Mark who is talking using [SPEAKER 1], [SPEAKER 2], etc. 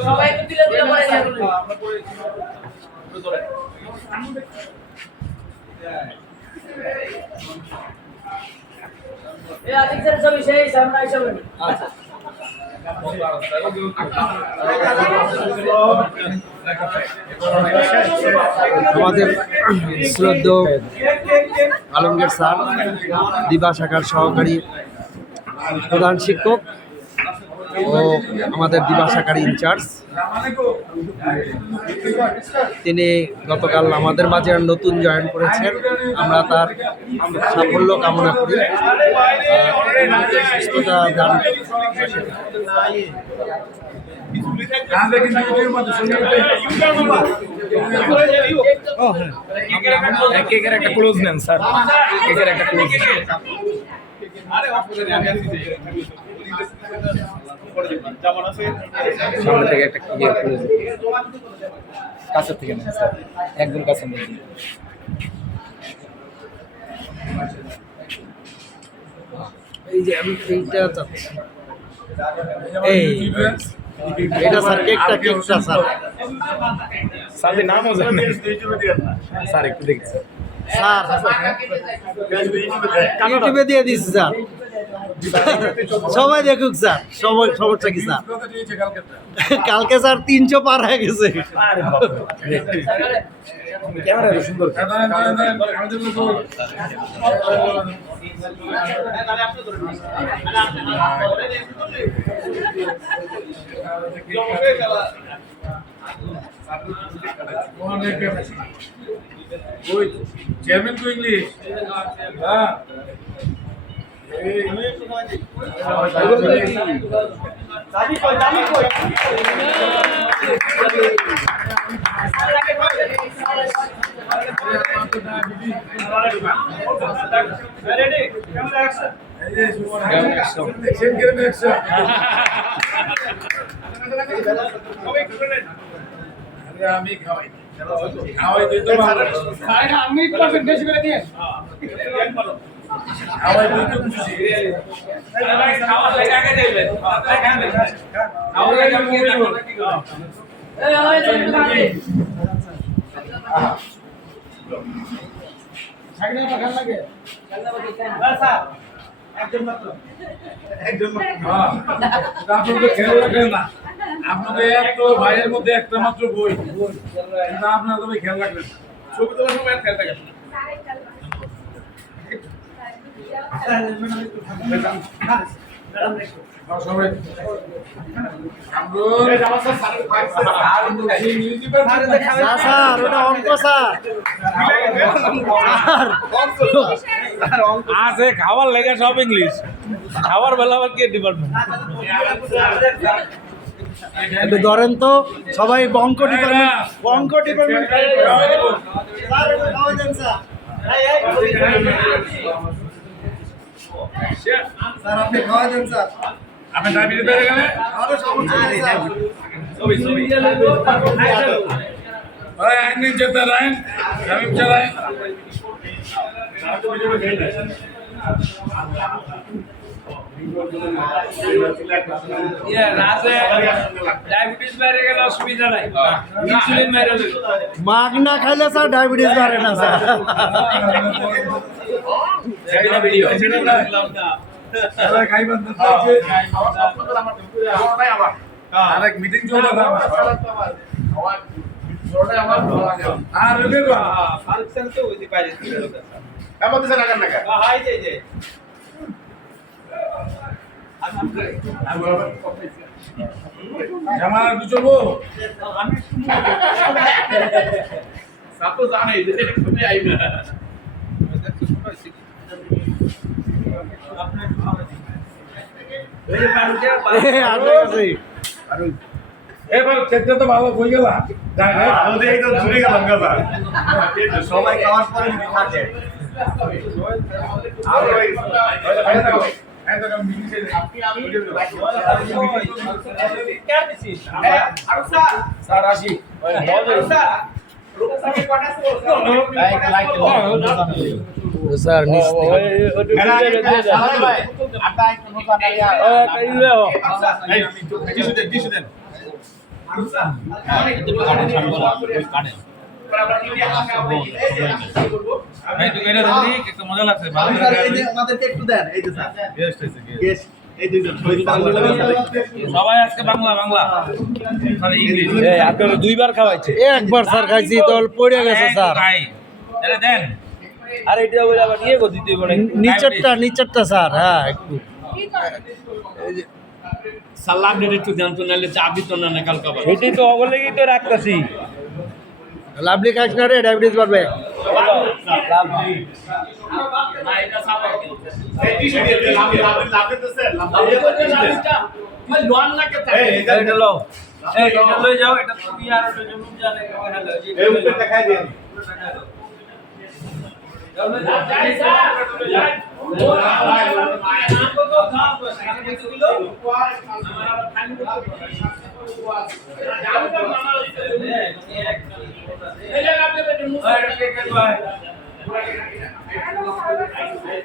[SPEAKER 1] সবাই তো দিলে দিলে যাবে
[SPEAKER 2] আমাদের শ্রদ্ধ আলমগীর স্যার দিবা শাখার সহকারী প্রধান শিক্ষক। ও আমাদের দিবা শাখার ইনচার্জ। তিনি গতকাল আমাদের মাঝে নতুন জয়েন করেছেন। আমরা তার সাফল্য কামনা করি। সুস্থতা দান
[SPEAKER 3] কেকের একটা ক্লোজ নেন স্যার। কেকের একটা ক্লোজ সামনে থেকে একটা ইয়ে কাছের থেকে নেন স্যার। একদম কাছে নিয়ে
[SPEAKER 2] এই যে আমি এইটা চাচ্ছি। এই এটা স্যার কেকটা কেকটা স্যার।
[SPEAKER 3] স্যারের নামও জানেন স্যার একটু দেখি স্যার।
[SPEAKER 2] স্যার ইউটিউবে দিয়ে দিচ্ছি স্যার। সবাই দেখুক স্যার সবাই সমস্যা কি স্যার? কালকে স্যার তিনশো পার হয়ে গেছে।
[SPEAKER 4] চেয়ারম্যান তো ইংলিশ হ্যাঁ আমি খাওয়াই খাওয়াই তুই তো ভালো
[SPEAKER 5] আমি পারফেক্ট বেশি করে দিয়ে
[SPEAKER 4] খাওয়াই তুই তো খুশি
[SPEAKER 1] এ হয় তো একটু ভালো
[SPEAKER 4] হ্যাঁ। আপনার তো খেয়াল রাখেন না আপনাদের এক তো ভাইয়ের মধ্যে একটা মাত্র বই আপনারা তবে খেয়াল রাখবেন না। ছবি তোলার সময় খেয়াল রাখেন না। হ্যাঁ, সবাই কামরুল। ইংরেজি পারেন না?
[SPEAKER 2] স্যার স্যার ওটা অঙ্ক স্যার
[SPEAKER 3] আছে খাবার লেগে সব ইংলিশ খাবার বেলা আবার কে ডিপার্টমেন্ট
[SPEAKER 2] একটু ধরেন তো সবাই বঙ্ক ডিপার্টমেন্ট অঙ্ক ডিপার্টমেন্ট স্যার একটু খাওয়াই দেন স্যার স্যার আপনি খাওয়াই দেন স্যার
[SPEAKER 4] আপনি ডায়াবেটিস বেড়ে গেলে
[SPEAKER 2] আরও সমস্যা নেই স্যার
[SPEAKER 4] ওরা একদিন যেতে রাইন শামিম চালায়
[SPEAKER 5] ইয়ে রাজে ডায়াবেটিস বাইরে গেলে অসুবিধা নাই ইনসুলিন বাইরে লই
[SPEAKER 2] মাগ না খাইলে স্যার ডায়াবেটিস বাড়ে না স্যার
[SPEAKER 4] খাইবেন না আরেক মিটিং চলতে আর ওকে
[SPEAKER 5] ফারুক স্যার তো ওই যে বাইরে হাই যাই যাই
[SPEAKER 4] জামা গুছবো
[SPEAKER 2] এ, আরে আছে।
[SPEAKER 4] এবার খেতে তো ভালো হয়ে গেল যাই
[SPEAKER 6] সবাই খাওয়ার পরে থাকে।
[SPEAKER 4] স্যার আসি।
[SPEAKER 2] স্যার নিচ থেকে।
[SPEAKER 6] আমাদেরকে একটু দেন এই যে স্যার গেস্ট এই দুইজন
[SPEAKER 5] সবাই আজকে বাংলা বাংলা। মানে ইংলিশ।
[SPEAKER 3] আপনারা দুইবার খাওয়াইছে।
[SPEAKER 2] একবার স্যার খাইছি তো পড়ে গেছে স্যার।
[SPEAKER 5] এটা দেন।
[SPEAKER 3] আর এটা বলে আবার করে দিতে হবে
[SPEAKER 2] নিচেরটা নিচেরটা স্যার হ্যাঁ একটু।
[SPEAKER 7] সালাদ একটু দেন তো নাহলে চাবি তো না
[SPEAKER 3] সেটাই তো অবলেগেই তো রাখতেছি।
[SPEAKER 2] লাভলি খাইস না রে ডায়াবেটিস বাড়বে।
[SPEAKER 7] না
[SPEAKER 5] এটা লও এই এটা লই যাও এটা তুমি আর ওটা জমি জানে ওখানে লও যে
[SPEAKER 6] এই উপরে দেখাই দেন
[SPEAKER 5] এই